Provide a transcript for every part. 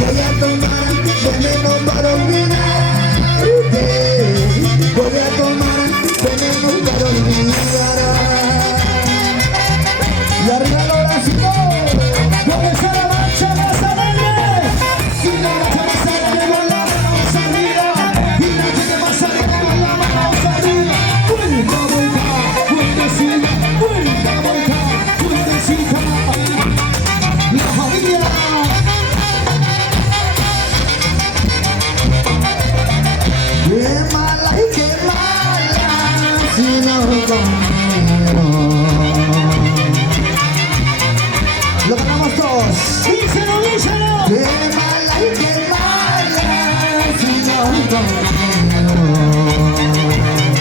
voy a tomar veneno para olvidarte. Voy a tomar veneno para olvidar. Y arriba los brazos. Comenzar la marcha más alegre. Si la marcha más alegre con las manos arriba. Y la gente más alegre con las manos arriba. Vuelta, vuelta, vueltecita. Vuelta, vuelta, vueltecita. La familia. Qué mala y qué mala. Si no conmigo. Lo ganamos todos. Díselo, díselo. Qué mala y qué mala. Si no conmigo.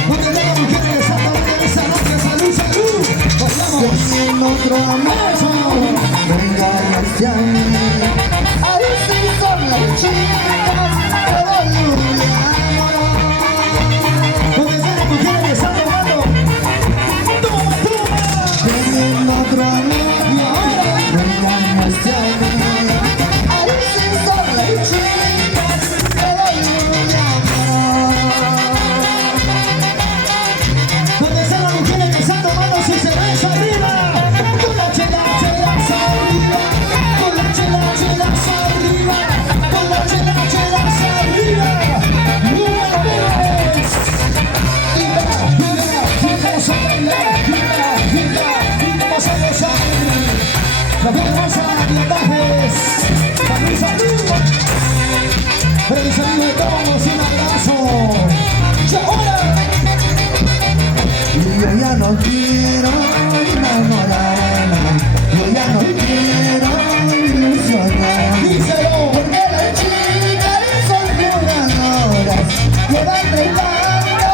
Porque tengo mujeres a favor de esa noche. Salud, salud. Vamos. En otro amor. Venga, hacia mí. Ahí sí son las chicas. Pero Julia. Porque tengo mujeres a favor. Toma, toma. En otro amor. Pero mis amigos de todos, un abrazo. ¡Y ahora! Yo ya no quiero enamorarme. Yo ya no quiero ilusionar. Díselo. Porque las chicas son lloradoras. Llevan bailando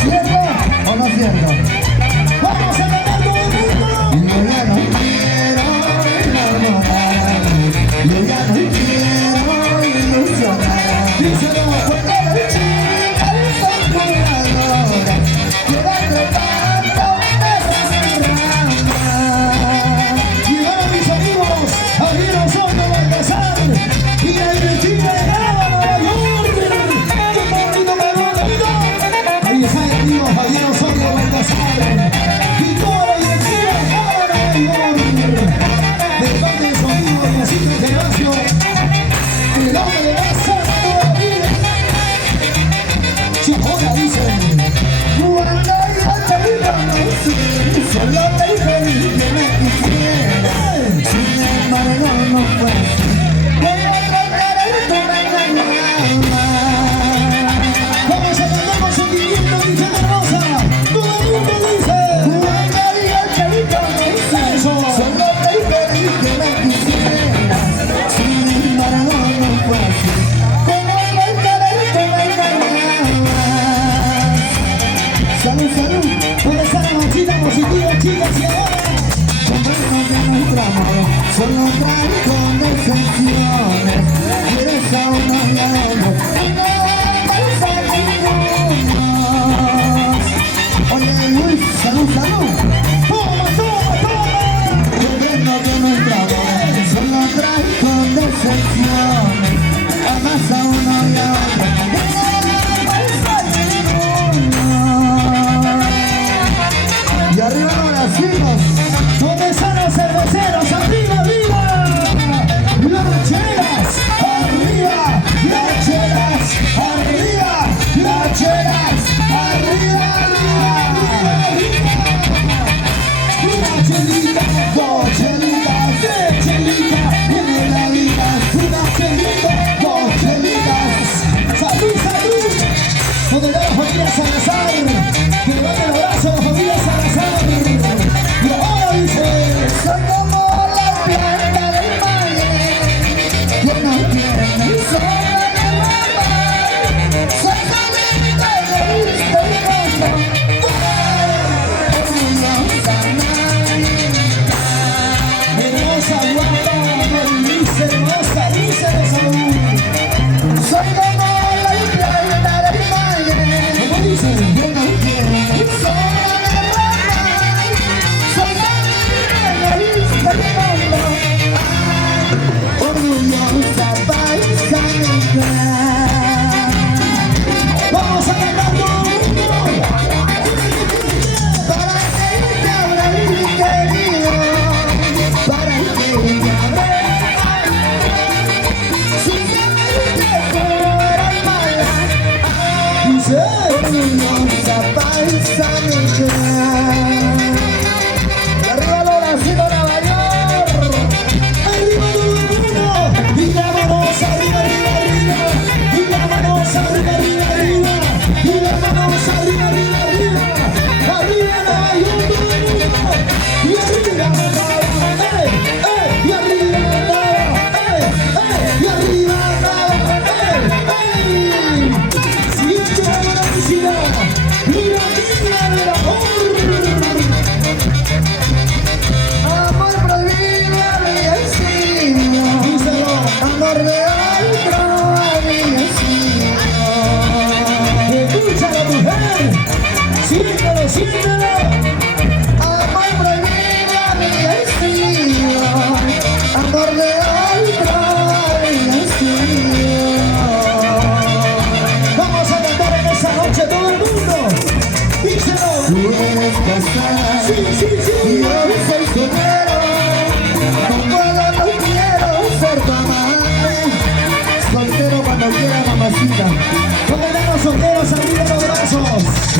¿cierto o no cierto? ¡Vamos a cantar todo el mundo! Yo ya no quiero enamorarme. Yo ya no quiero ilusionar. Díselo, porque las chicas son jugadoras. Llevando tanto y bueno, mis amigos, aquí nosotros Baltasar y la Argentina de Nueva York. ¡Qué bonito, qué bonito! Ahí está el amigo Javier Osorio Baltasar y toda la directiva de Nueva York. De parte de su amigo Diosito Gervasio, el hombre de la sala toda la vida. Si ahora dicen, cuando yo te conocí, solo te pedí que me quisieras. Sin embargo no fue así. Pero tu mañana. Vamos a cantar con sentimiento, dice la rosa. Todo el mundo dice, cuando yo te conocí, solo te pedí que me quisieras. Sin embargo no fue así. Como el tu mañana. Salud, salud. Una sana machita positiva, chicas, y ahora compremos de nuestro amor. Solo trae conversaciones. Quieres a uno y a otro. Y no pasa ninguno. Oye, Luis, salud, salud. Toma, toma, toma. Compremos de nuestro amor. Solo trae conversaciones. Amas a uno y a otro. Y arriba los hijos, donde están los cerveceros, arriba, arriba, la ranchera.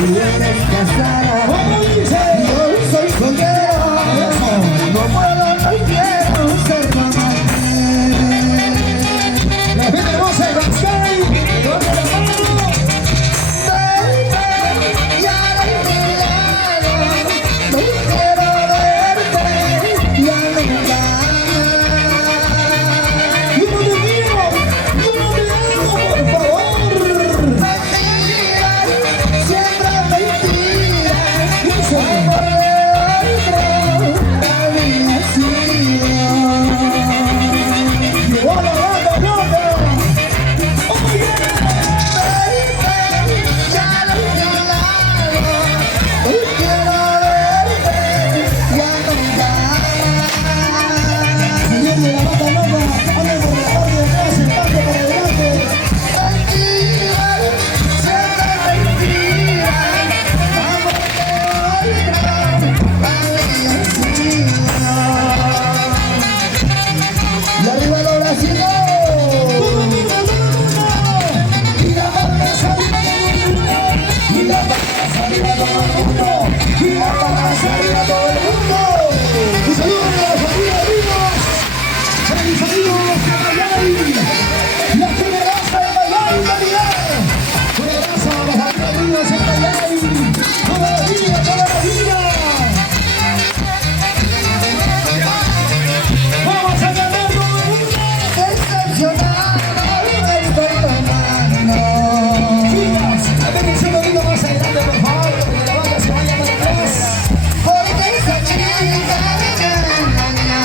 tú eres casada, yo soy soltero, no puedo, no quiero ser mamá. La gente hermosa de Rascay, levanta la mano. Ya no quiero, no quiero verte, ya nunca. Yo no te quiero, yo no te amo, por favor. Mentiras, siempre mentiras, y soy por dentro, la vida sigue. Llegó la banda loca. Oh yeah. Ya no quiero, no quiero verte, ya nunca. Señor de la banda loca, hablen por la parte de atrás, el parte para adelante. Mentiras, siempre mentiras, amor de otra, la vida sigue. Y arriba los brasileños. Y la palmas arriba todo el mundo. Y la palmas arriba todo el mundo. Y la palmas arriba todo el mundo. Un saludo a la familia Rivas. Para mis amigos de Miami. La generosa de Miami, Navidad. Un abrazo a la familia Rivas en Miami. Toda la vida, toda la vida. Vamos a ganar todo el mundo. Decepcionado, me estoy tomando. Chicas, atención un poquito más adelante, por favor, que la banda se vaya para atrás. Porque esa chica me engañó.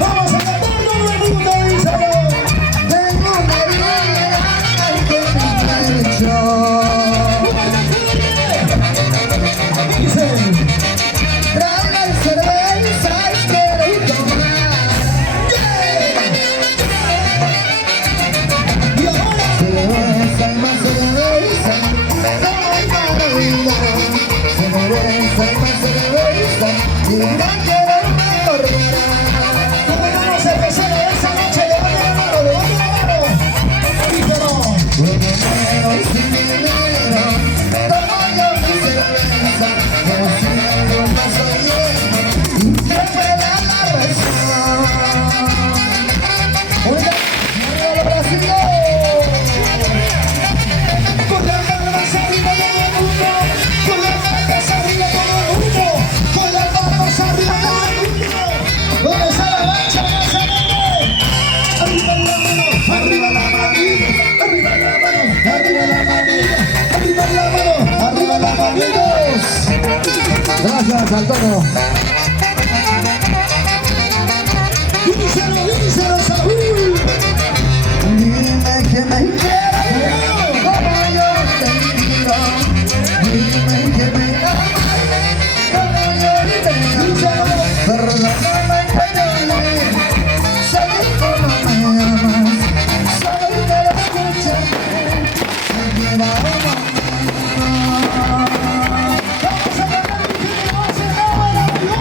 Vamos a cantar todo el mundo, díselo. Tengo una herida que me marchó. Dice. Trae cerveza y quiero tomar. Y ahora cerveza y más cerveza, no hay para olvidar. Cerveza y más cerveza, y no quiero me olvidar. ¿Cómo vamos a empezar esa noche? Levanta la mano, levanta la mano. Díselo. Con dinero y sin dinero, tomo yo mi cerveza, pero si algo más oye, y siempre da la razón. Oiga, arriba los brasileños. Con las manos arriba todo el mundo. Con las manos arriba todo el mundo. Con las manos arriba todo el mundo. ¿Dónde está la mancha? Arriba la mano, arriba la manita, arriba la mano, arriba la manita, arriba la mano, arriba la manitos. Gracias, Antonio. Díselo, Saúl. Dime que me quieres como yo te quiero. Dime que me amas como yo te quiero. Perdóname que no le sé cómo me amas. Solo quiero escucharte. Se queda una mano. Vamos a cantar mi gente, vamos a cantar.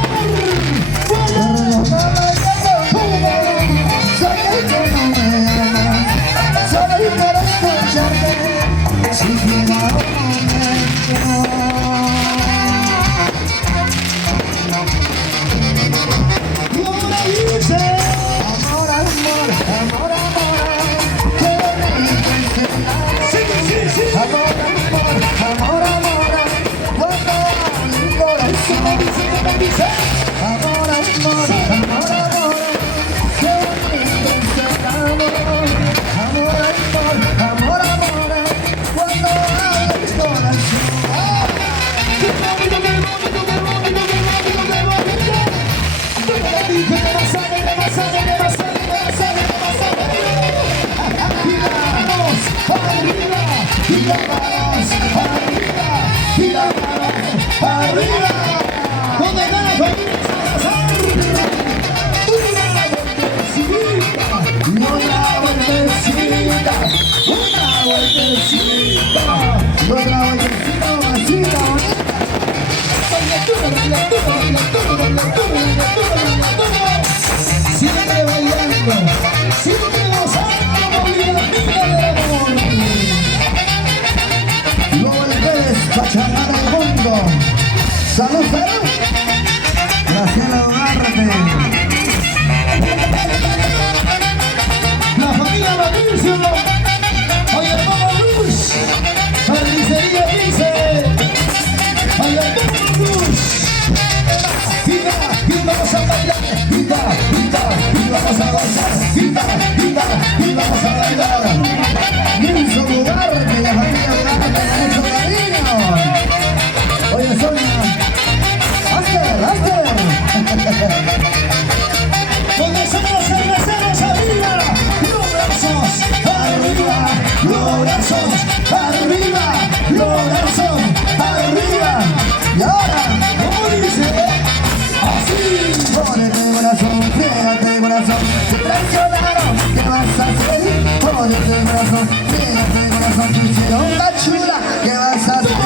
corazón, friégate corazón, pichilonga chula, ¿qué vas a hacer?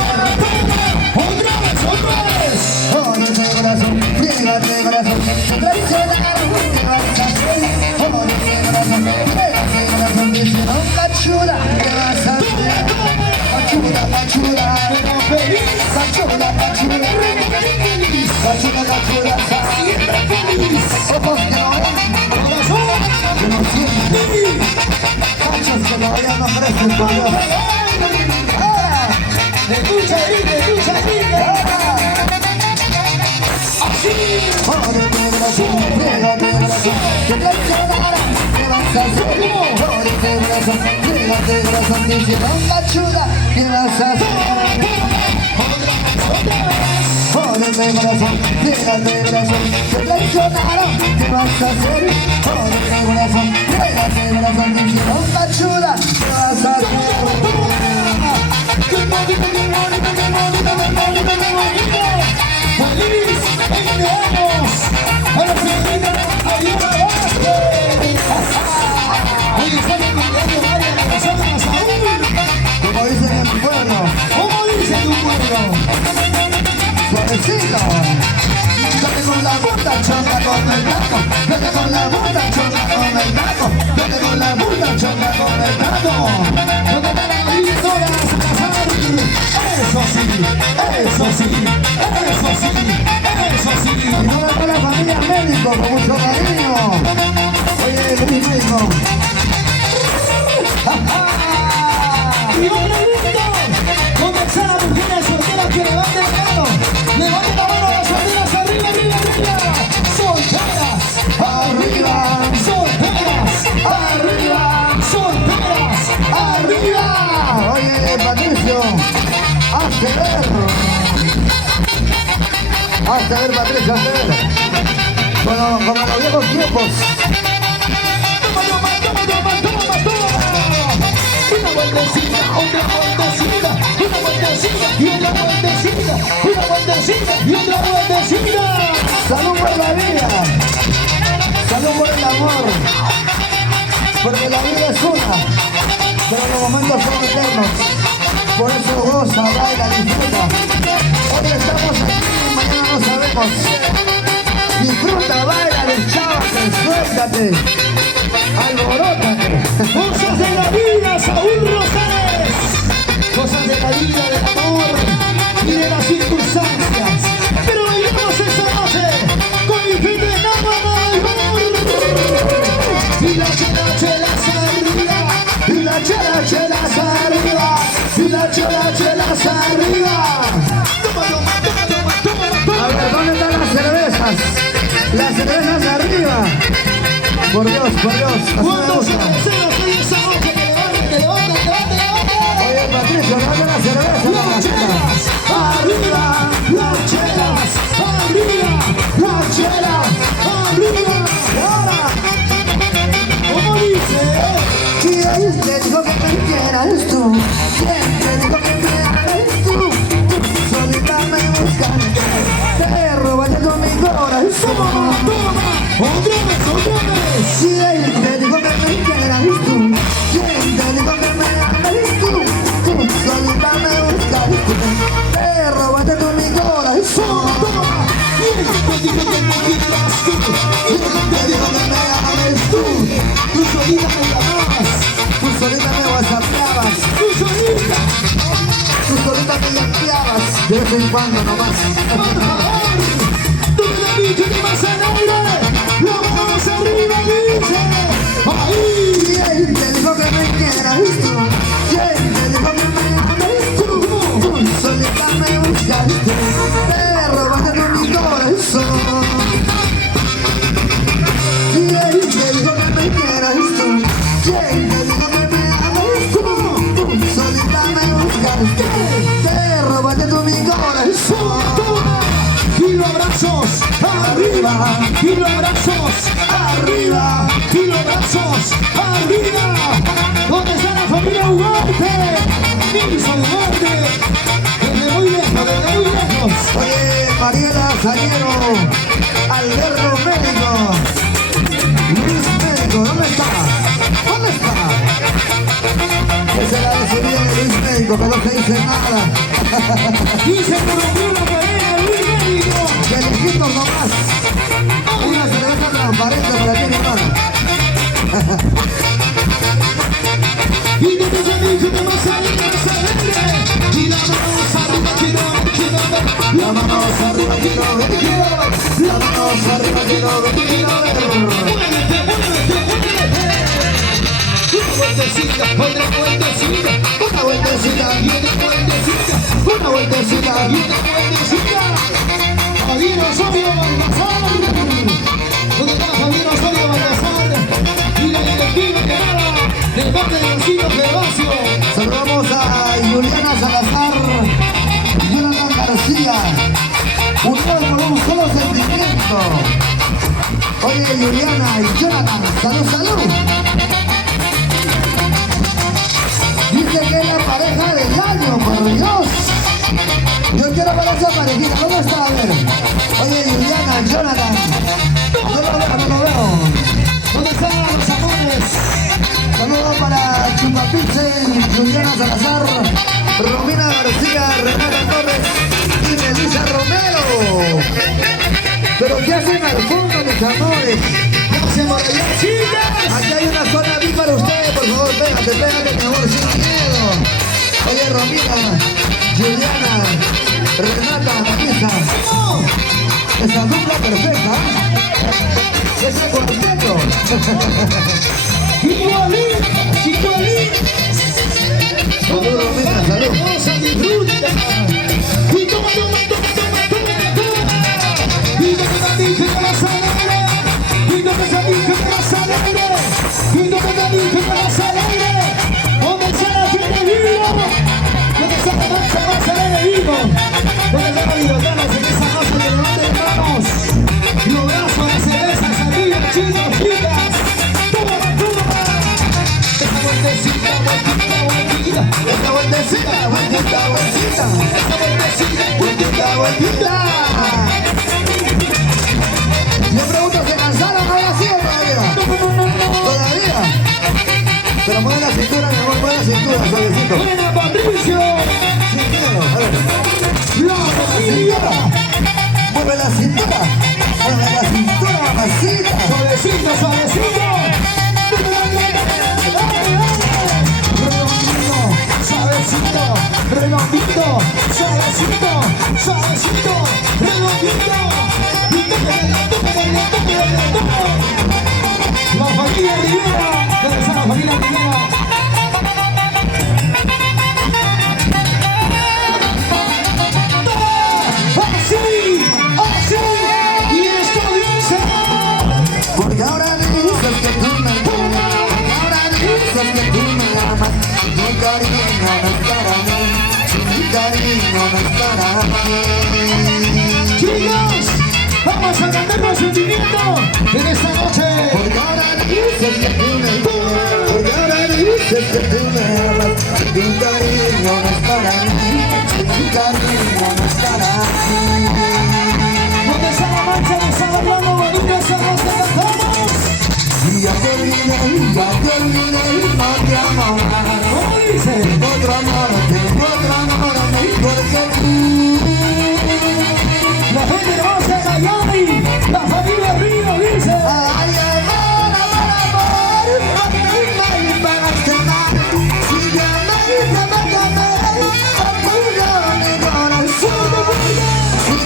¡Otra vez! Jódete corazón, friégate corazón, te traicionaron, ¿qué vas a hacer? Jódete corazón, friégate corazón, pichilonga chula, ¿qué vas a hacer? Cachula, cachula, cachula, cachula, cachula, cachula, siempre feliz. Ojos que no ven, que no sienten, cachos que no vayan, no crecen todavía. Escucha ahí, así. Jódete corazón, friégate corazón, te traicionaron, ¿qué vas a hacer? Jódete corazón, friégate corazón, pichilonga chula, ¿qué vas a hacer? Jódete corazón, friégate corazón, te traicionaron, ¿qué vas a hacer? Jódete corazón, friégate corazón, pichilonga chula, ¿qué vas a hacer? ¡Feliz! ¡Enviamos! ¡A la señorita Ayuda Vázquez! Hoy están en cumpleaños varias personas aún. Como dicen en mi pueblo, ¿Cómo dice tu pueblo? suavecito. Dale con la puta, choca con el taco. Dale con la puta, choca con el taco. Dale con la puta, choca con el taco. ¿Dónde están las directoras? Eso sí, eso sí, eso sí, eso sí. Y no me la familia médico con mucho cariño. Oye, Gris médico. Y yo pregunto, ¿dónde están las mujeres solteras que levanten la mano? Levanten la mano las solteras, arriba, arriba, arriba. Solteras, Arriba, solteras, arriba, solteras, arriba. oye, Patricio. Hazte ver. Hazte ver, Patricio, hazte ver. Como en los viejos tiempos. Toma, toma, toma, toma, toma, toma. Una vueltecita, otra vueltecita, una vueltecita y otra vueltecita, una vueltecita y otra vueltecita. Salud por la vida. Salud por el amor. Porque la vida es una. Pero los momentos son eternos. Por eso goza, baila, disfruta. Hoy estamos aquí, mañana no sabemos. Disfruta, baila, deschávate, suéltate, alborótate. Cosas de la vida, Saúl Rosales. Cosas de la vida, del amor y de las circunstancias. Pero bailamos esta noche con mi gente de y la chela, chelas arriba. Y la chela, chelas arriba. Y la chela, chelas arriba. Toma, toma, toma, toma, toma, toma. A ver, ¿dónde están las cervezas? Las cervezas arriba. Por Dios, así me ¿Cuántos gusta. cerveceros hay esa noche? Que levanten, que levanten, que levanten, levanten. Oye, Patricio, dame la cerveza, la Las casita. chelas, arriba, las chelas, arriba, las chelas, arriba. Ahora, ¿Cómo dice? ¿quién te dijo que me quieras tú? ¿Quién te dijo que me quieras tú? Tú solita me buscaste, te robaste todo mi corazón. Toma, otra vez. ¿Quién te dijo que me quieras tú? ¿Quién te dijo que me ames tú? Tú solita me buscaste, te robaste todo mi corazón. ¿Quién te dijo que me quieras tú? ¿Quién te dijo que me ames tú? Tú solita me llamabas, Tú solita me whatsappeabas, tú solita. tú solita me limpiabas, de vez en cuando nomás. Por favor, tú me has dicho que vas al aire. La manos arriba, dice. Ahí. ¿Quién te dijo que me quieras tú? ¿Quién te dijo que me ames tú? Tú solita me buscaste, te robaste todo mi corazón. ¿Quién te dijo que me quieras tú? ¿Quién te dijo que me ames tú? Tú solita me buscaste, te robaste todo mi corazón. Y los brazos arriba, y los brazos arriba, y los brazos arriba. ¿Dónde está la familia Ugarte? Nilson Ugarte. Desde muy lejos. Oye, Mariela Saliero, Alberto Médico, Luis Médico, ¿dónde está? ¿Dónde está? México, que no se dice nada. Y se colocó la cadena Luis México. De lejitos nomás. Una cerveza transparente para ti, hermano. Y de tus amigos que vas a ir a saberle. Y la mano arriba, quiero ver. La mano arriba, quiero ver. La mano arriba, quiero ver. Muévete, muévete, muévete. Una vueltecita, otra vueltecita. Una vueltecita, Y otra vueltecita. una vueltecita. Y otra vueltecita. Javier Osorio Baltasar. ¿Dónde está Javier Osorio Baltasar? Y la directiva que nada. De parte de los hijos de Ocio. Saludamos a Juliana Salazar, Jonathan García, unidos por un solo sentimiento. Oye, Juliana y Jonathan, salud, salud. Dice que es la pareja del año, por Dios. Yo quiero ver a esa parejita, ¿dónde está? A ver. Oye, Juliana, Jonathan. No lo veo, no lo veo. ¿Dónde están los amores? Saludos para Chupapiche, Juliana Salazar, Romina García, Renata Torres y Melissa Romero. ¿Pero qué hacen al fondo, mis amores? ¿Qué hacemos allá, chicas? Aquí hay una zona VIP para ustedes, por favor, pégate, pégate, mi amor, sin miedo. Oye, Romina, Juliana, Renata, Melissa. Esa dupla perfecta. Ese cuarteto. Igualín, igualín. Salud, Romina, salud. Vamos a disfrutar. Y toma, toma, toma, toma, toma, toma. Y no me dije que vas al aire. Y no me dije que vas al aire. Y no me dije que vas al aire. ¿Dónde está la gente viva? ¿Dónde está la marcha más al aire vivo? ¿Dónde están las biblioteras en esa noche que levanten manos? Y los brazos, las cervezas arriba, chicos, chicas. Toma, toma. Esta vueltecita, vueltita, vueltita. Esta vueltecita, vueltita, vueltita. Esta vueltecita, Vueltita, vueltita. Yo pregunto, ¿se cansaron ahora sí o todavía? ¿Todavía? Pero mueve la cintura, mi amor, mueve la cintura, suavecito. buena Patricio. Sin miedo, a ver. La familia. Mueve la cintura. Mueve la cintura, mamacita. Suavecito, suavecito. Redondito, suavecito, redondito, suavecito, suavecito, redondito. La familia Rivera, ¿dónde está la familia Rivera? ¡Así! ¡Así! Y esto dice... Porque ahora dices que tú me quieres. Ahora dices que tú me amas. Mi cariño no es para mí. Mi cariño no es para mí. Chicos, vamos a cantar los sentimientos en esta noche. Porque ahora dices que tú me quieres. Porque ahora dices que tú me amas. Mi cariño no es para mí. Mi cariño no es para mí. ¿Dónde está la marcha de Salamanca? Bonita esa voz que cantamos. Y ya te olvidé, y no te amo más. ¿Cómo dice? Tengo otro amor, porque tú. La gente de Bosque Miami, la familia Río dice. Ay, amor, amor, amor, por mí no hay pagaste más. Si yo no hice más de amor, orgullo mi corazón. Si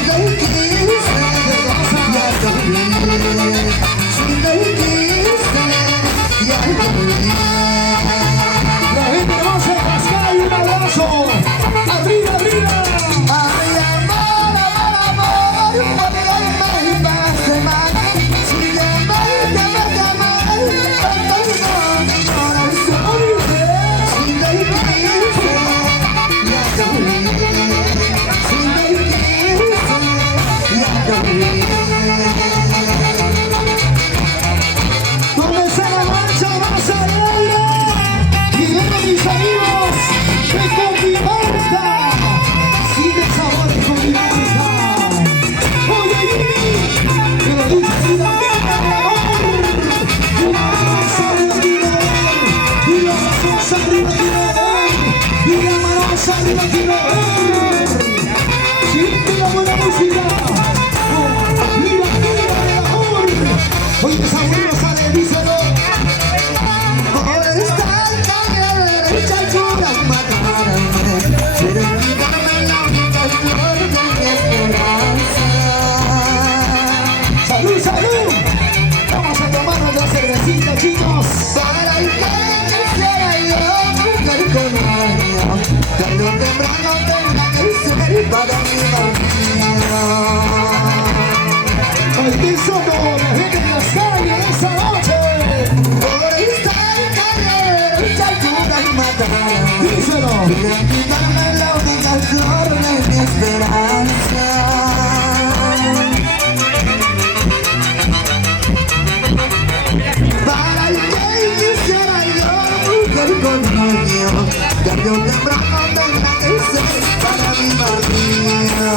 dueño, tarde o temprano tendrá que ser para mi María.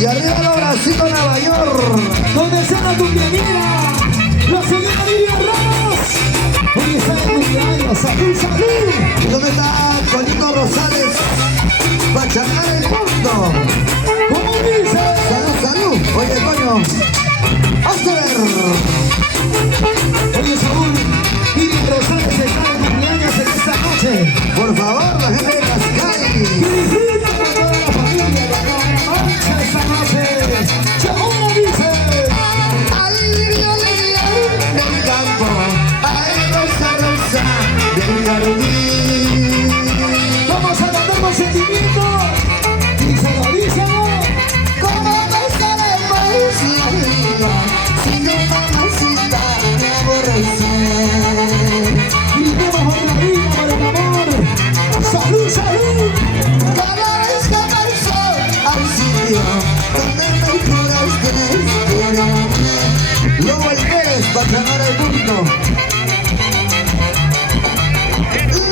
Y arriba los bracitos Nueva York, donde está la cumpleañera, la señora Lidia Ramos. Hoy está de cumpleaños, salud, salud. ¿y dónde está Colito Rosales? Bachacar el mundo. ¿Cómo dice? Salud, salud. Oye, coño, vamos a ver. Oye, Saúl, Lidia Rosales está de cumpleaños en esta noche. Por favor, la gente de Cascay. Que disfruten con toda la familia de la noche esta noche. ¿Cómo dice? Ay, Lilia, Lilia del campo. Ay, Rosa, Rosa del jardín. Vamos a cantar con sentimiento. Y se lo dice, ¿Cómo me sale el maíz, Lilia? Si no, mamacita, me aborrecí. gritemos por la vida, por el amor. ¡Salud, salud! Cada vez que paso al sitio donde me juraste quererme, lo volverás para ganar el mundo.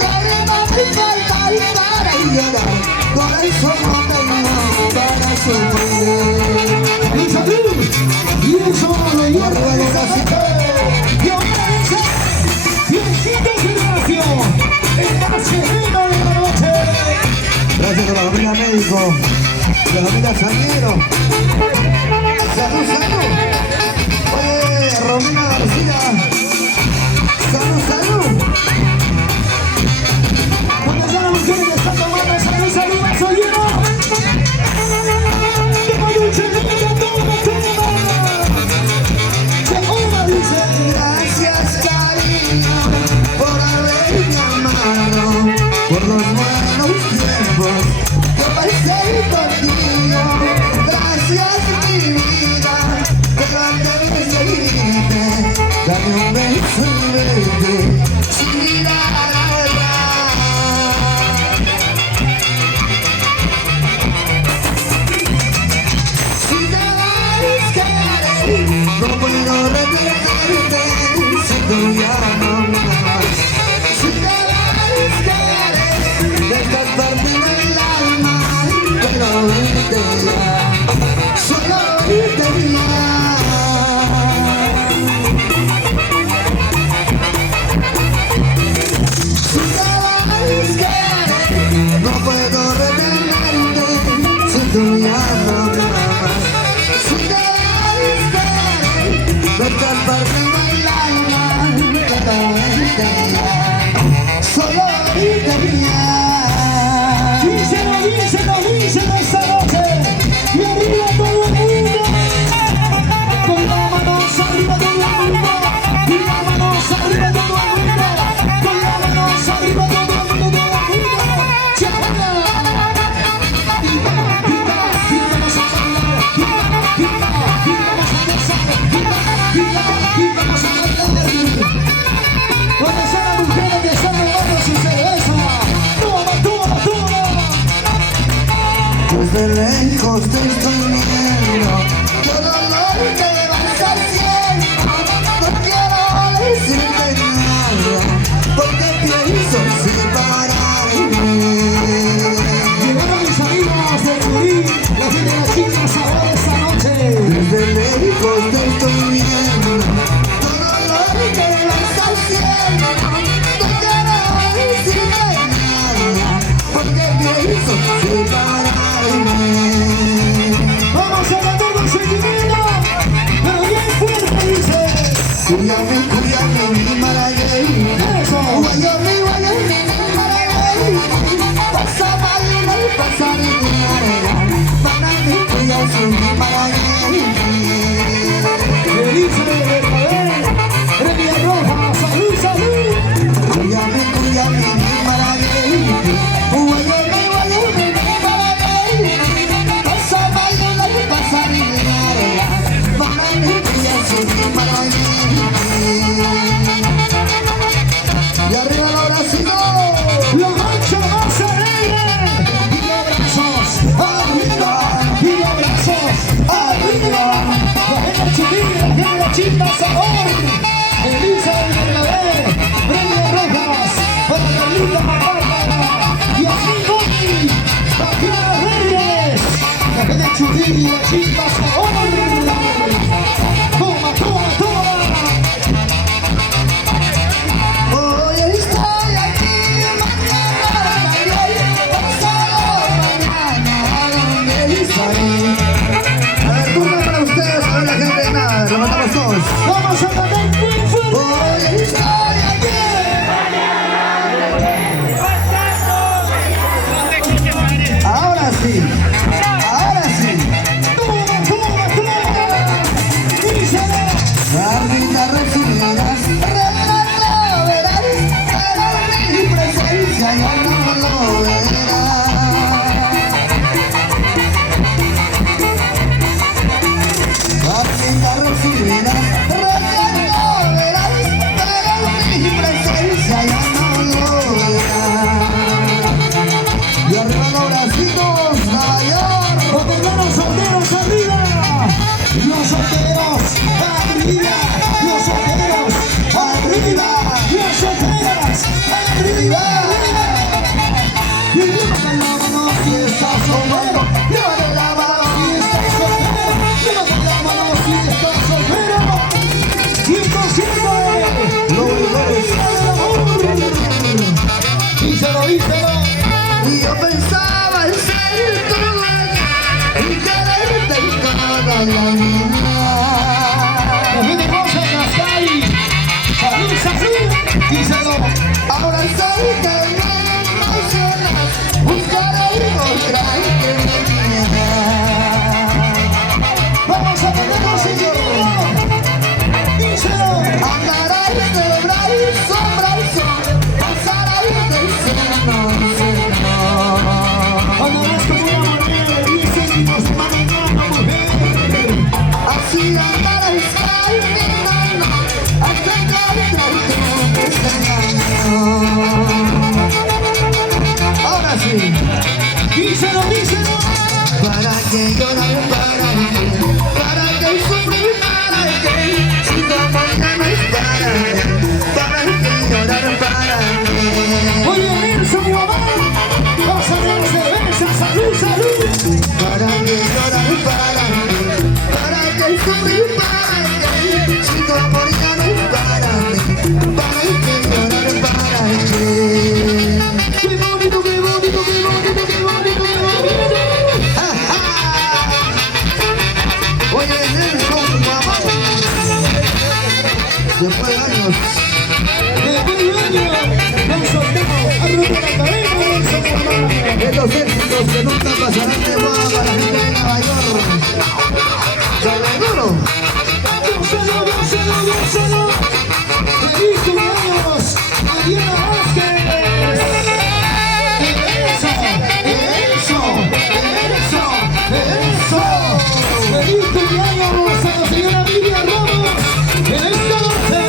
Lágrimas me faltan para llorar, corazón no tengo para sufrir. ¡Y salud! Y eso lo lleva a esa gente. Y ahora dice, Viejito Gimnasio, el más gemelo de la noche. Gracias a la familia médico, a la familia Sañero. Salud, salud. Oye, Romina García. Salud, salud. Cuando ya las mujeres que están tomando salud, salud, vaso lleno. Toma dulce, toma, toma, toma. Jehová dice, Gracias, cariño, por haberme amado, por los buenos tiempos que pasé contigo. Gracias, mi vida, pero antes de seguirte, dame un beso y vete, sin mirar a la verdad. Si te vas, querer, no puedo retenerte, si tú ya no me amas. Si te vas, querer, de esta parte del alma, pero vete ya, solo vete ya. Si te vas, querer, no puedo retenerte, si tú ya no me amas. Si te vas, querer, de esta parte del alma, pero vete ya, solo vete ya. díselo, díselo, díselo esta noche. Y arriba todo el mundo. Con la mano arriba todo el mundo. Y la mano arriba todo el mundo. Con la mano arriba todo el mundo, todo el mundo. ¡Chavana! Y vamos a bailar. Y vamos a gozar. Y vamos a bailar. Donde están las mujeres que están tomando su cerveza. Toma, toma, toma. Desde lejos te estoy viendo, todo lo que vas haciendo, no quiero decirte nada, porque pienso separarme. Llegaron mis amigos de Churí, la gente de las chicas ahora esta noche. Desde lejos te estoy viendo, todo lo que vas haciendo, no quiero decirte nada, porque pienso separarme. Vamos a cantar con sentimiento, pero bien fuerte dice. Cuídame, cuídame, mi malagueña. Eso. Guayame, guayame, mi malagueña. Pasa mañana y pasa mañana. Para mí, cuídame, mi malagueña. Que dice Bernabé, Premia Roja, salud, salud. Cuídame, cuídame, mi malagueña. Guayame, guayame, mi malagueña. Pasa mañana y pasa mañana. Para mí, cuídame, mi malagueña. Y arriba los bracitos. La mancha más alegre. Y abrazos, arriba. Y abrazos, arriba. La gente de Churí, la gente de las chicas ahora. Elisa del Bernabé, Premio Rojas. y la chispa sabor. Toma, toma, toma. Hoy estoy aquí, mañana estaré, pasado mañana, ¿dónde estaré? A ver, turno para ustedes, a ver la gente de nada, lo mandamos todos. Vamos a cantar muy fuerte. Hoy estoy aquí. Ahora sí, ahora sí. Toma, toma, toma. Díselo. Carnitas recibidas, regalarlo verás, pero mi presencia ya no lo verás. Carnitas recibidas, regalarlo verás, pero mi presencia ya no lo verás. Y arriba los bracitos, Nueva York. Los solteros arriba. Los solteros arriba. Los solteros arriba. Los solteros arriba. Y levanta la mano si estás soltero. Levanta la mano si estás soltero. Levanta la mano si estás soltero. 100%. Lo Díselo, díselo. Y yo pensaba en ser tu dueña y quererte en cada lágrima. Nos viene cosas en las calles. Salud, salud. Díselo. Ahora soy que me emocionas, buscaré y encontraré que me niegas. Vamos a ponernos en el díselo. Andará y celebrar y sombra el sol, pasará y del seno, seno. Cuando ves como una mujer dices y nos mañana mujer. Así andará y caminando, hasta encontrarte que se engañó. Ahora sí. Díselo, díselo. ¿Para qué llorar? ¿Para qué sufrir? ¿Para qué? Si tu amor ya no es ¿para qué llorar? ¿Para qué? Oye, Nelson, mi mamá. Pásame la cerveza. Salud, salud. ¿Para qué llorar? ¿Para qué sufrir? ¿Para qué? Si tu amor ya no es ¿para qué llorar? ¿Para qué? Qué bonito, qué bonito, qué bonito, qué bonito, qué bonito. Oye, Nelson, mamá. Después de años. Después de años, nos soltamos. Arropa la cabeza, Nelson, mi mamá. Estos éxitos que nunca pasarán de moda para la gente de Nueva York. ¡Salvador! Díselo, díselo, díselo. Feliz cumpleaños, Mariana Vázquez. Eso, eso, eso. Feliz cumpleaños a la señora Miriam Ramos. En esta noche.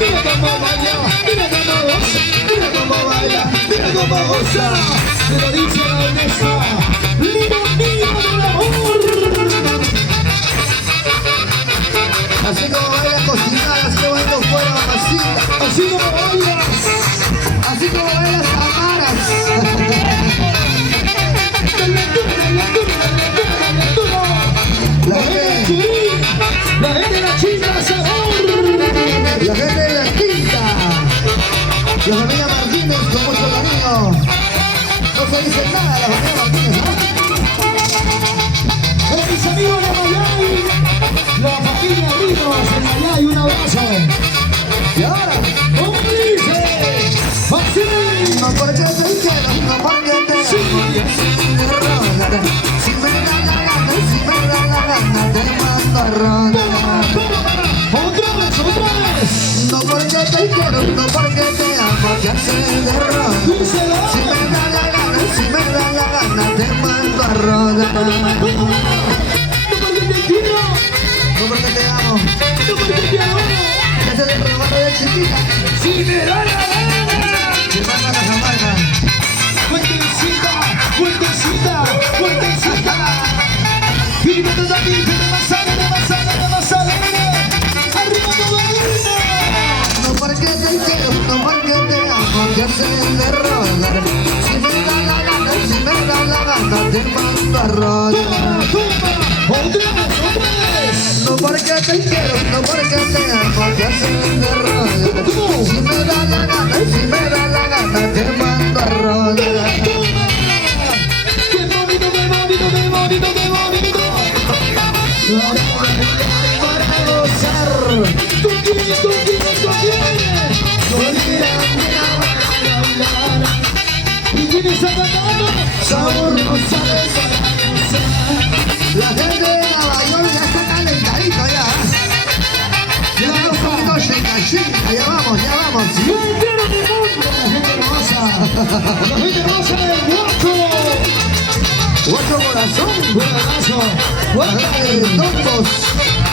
Mira cómo baila, mira cómo goza, mira cómo baila, mira cómo goza. Se lo dice la Vanessa, Lino mío del amor. Así como bailas cocinadas, que bailo fuera, mamacita. Así como bailas. Así como bailas amaras. La gente de la chica sabor. La gente de la quinta. La familia Martínez con mucho cariño. No se dice nada la familia Martínez, ¿no? Mis amigos de Mayay, la familia Ríos de Mayay, un abrazo. Y ahora, ¿Cómo dice? Así. no porque te quiero, no porque te amo, si me rogar, si me da la gana, si me da la gana, te mando a rogar. Otra vez. No porque te quiero, no porque te amo, ya se derrota. Díselo. Si me da la gana, si me da la gana, te mando a rodar. No porque te quiero, No porque te amo, no porque te adoro. ya te derrota de chiquita. Si me da la gana. Si me da la Jamaica. Fuertecita, fuertecita, fuertecita. Pide toda mi vida, de masada. Arriba Cobalina. No porque te quiero, no porque te amo, ya se derrota. Si me da la gana, si me da la gana, te mando a rodar. Toma, toma. Otra vez. No porque te quiero, no porque te amo, te hacen de rollo. Si me da la gana, si me da la gana, te mando a rollo. ¡Qué bonito, qué bonito, qué bonito, qué bonito! Para gozar. Tú quieres, tú quieres, tú quieres. Y vienes a cantar. Sabor Rosales. La gente de Nueva York ya está calentadita ya. Ya vamos un poquito chica, ya vamos, ya vamos. ¡No quiero mi mundo! La gente hermosa. La gente hermosa del Guacho. Guacho corazón. Buenazo. Tombos,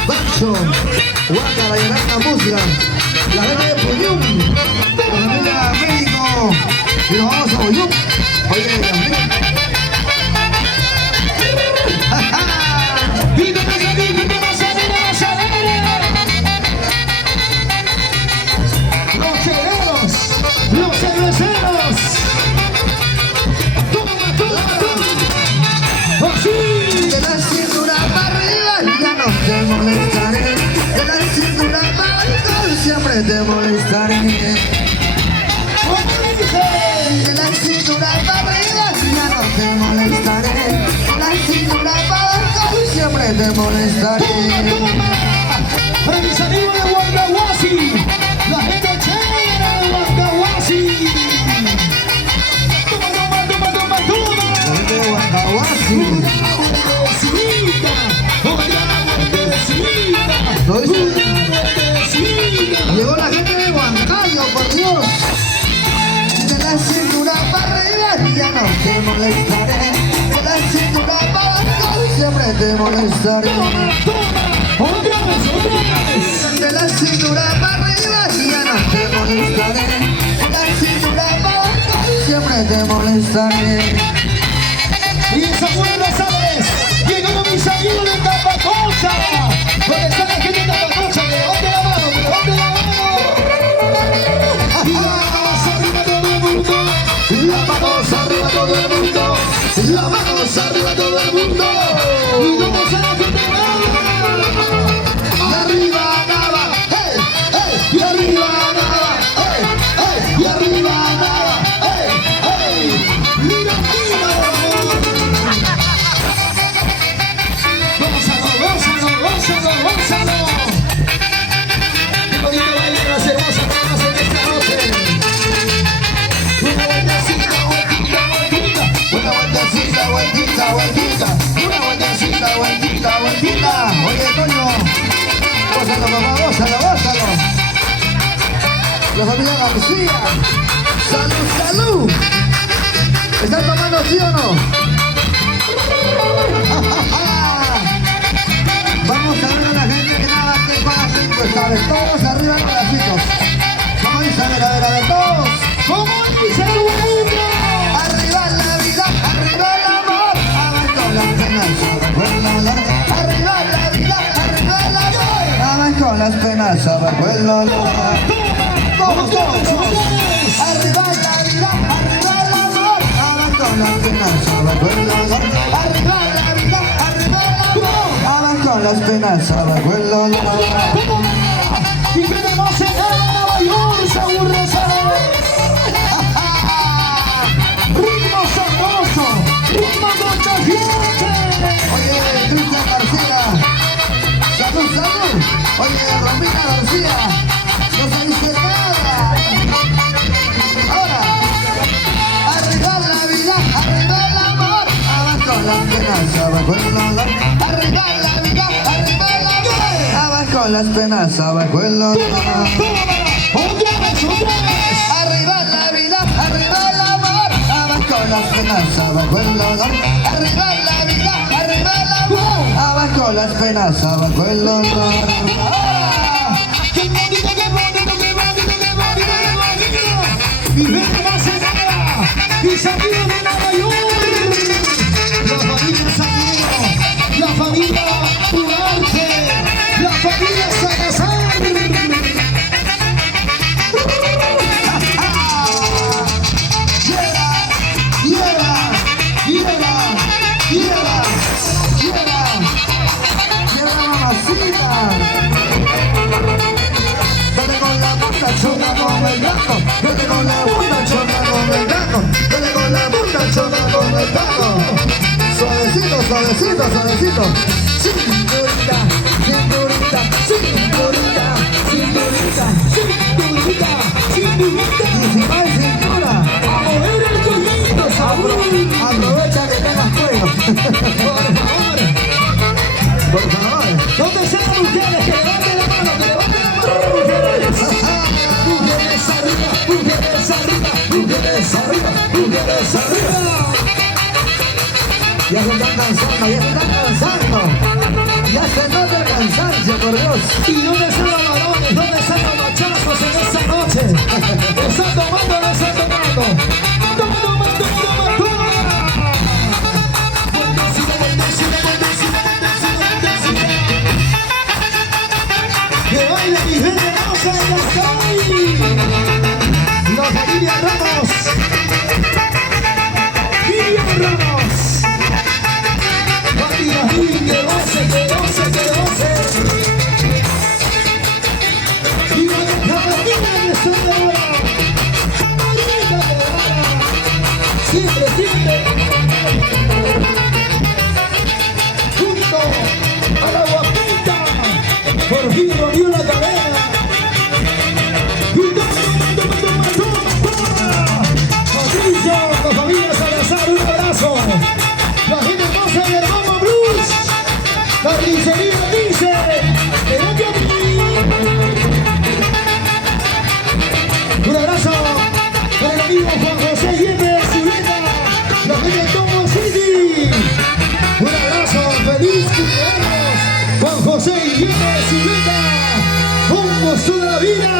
Pancho, Guaca, la Yarana Música, la gente de Puyum, la familia México, y nos vamos a Puyum. Oye, la gente. ¡Vito más alegre, vito más alegre, más alegre! ¡Los cereros! ¡Los cerveceros! ¡Toma, toma, toma! ¡Así! De la cintura para arriba ya no te molestaré. De la cintura para abajo siempre te molestaré. De la cintura para arriba ya no te molestaré. De la cintura para abajo siempre te molestaré. Para mis amigos de Guanajuasi, la gente chévere de Guanajuasi. Toma, toma, toma, toma, toma. De Guanajuasi. Una vueltecita, una vueltecita, ¿No dice? una vueltecita. Llegó la gente de Huancayo, por Dios. De la cintura para arriba ya no te molestaré. De la cintura para abajo siempre te molestaré. Toma, toma, otra vez. De la cintura para arriba ya no te molestaré. De la cintura para abajo siempre te molestaré. Y esa buena sabes, llegaron mis amigos de Tapacocha. ¿Dónde está la gente de Tapacocha? Levante la mano, levante la mano. Y vamos arriba todo el mundo. La manos arriba todo el mundo. La manos arriba todo el mundo. Y vamos a la gente Y arriba nada, hey, hey, y arriba nada, hey, hey, y arriba nada, hey, hey. mira, mira. Gózalo, gózalo, gózalo, gózalo. Qué bonito bailar las hermosas damas en esta noche. Una vueltecita, vueltita, vueltita. Una vueltecita, vueltita, vueltita. Una vueltecita, vueltita, vueltita. Oye, Toño, gózalo, papá, gózalo, gózalo. La familia García. Salud, salud. ¿Están tomando sí o no? Vamos a ver a la gente que nada más que paga 5 estables. Todos arriba con las chicos. ¿Cómo dice? A ver, todos. ¿Cómo dice el bonito? Arriba la vida, arriba el amor. Abajo las penas, abajo el dolor. Arriba la vida, arriba el amor. Abajo las penas, abajo el dolor. Todos, todos. Arriba la vida, arriba el amor. Abajo las penas, abajo el dolor. Arriba la vida, arriba el amor. Abajo las penas, abajo el dolor. Y que tenemos en Nueva York, Saúl Rosales. Ritmo sabroso, ritmo contagiante. Oye, Cristian García. Salud, salud. Oye, Romina García. No se dice nada. Ahora. Arriba la vida, arriba el amor. Abajo las penas, abajo el dolor. Arriba la vida, arriba el amor. Abajo las penas, abajo el dolor. Otra vez. Arriba la vida, arriba el amor. Abajo las penas, abajo el dolor. Arriba la vida, arriba el amor. Abajo las penas, abajo el dolor. ¡Qué bonito, qué bonito, qué bonito, qué bonito, qué bonito! Y ven más en nada, y salimos de Nueva York. La familia Saguero, la familia Ugarte, la familia Salazar. Lleva, lleva, lleva, lleva. el taco. Dale con la punta, choca con el taco. Dale con la punta, choca con el taco. Suavecito, suavecito, suavecito. Cinturita, cinturita, cinturita, cinturita, cinturita, cinturita. Y si no hay cintura, a mover el cojito, aprovecha que tengas fuego. Por favor. ¿Dónde están las mujeres? Que levanten la mano, que levanten la mano, mujeres. Mujeres arriba, mujeres arriba, mujeres arriba, mujeres arriba. Ya se están cansando, ya se están cansando. Ya se nota el cansancio, por Dios. ¿Y dónde están los varones? ¿Dónde están los machazos en esta noche? ¿Están tomando o no están tomando? ¡Toma, toma, toma, toma, toma! ¡Que baile mi gente hermosa en la calle! ¡La familia Ramos! ¡Familia Ramos! ¡Familia Gil, que goce, que goce, que goce! ¡Y la camarita que está de ahora! ¡Camarita de ahora! ¡Siempre, siempre! ¡Junto a la guapita! Por fin rompió la cadena. Y toma, toma, toma, toma. Patricio, con familia Salazar, un abrazo. La gente hermosa de Hermano Blues. Carnicería dice, gracias a ti. Un abrazo para el amigo Juan José Yepes Zuleta. La gente de Tomo City. Un abrazo, feliz cumpleaños. Juan José Yepes Zuleta, ¡vamos toda la vida!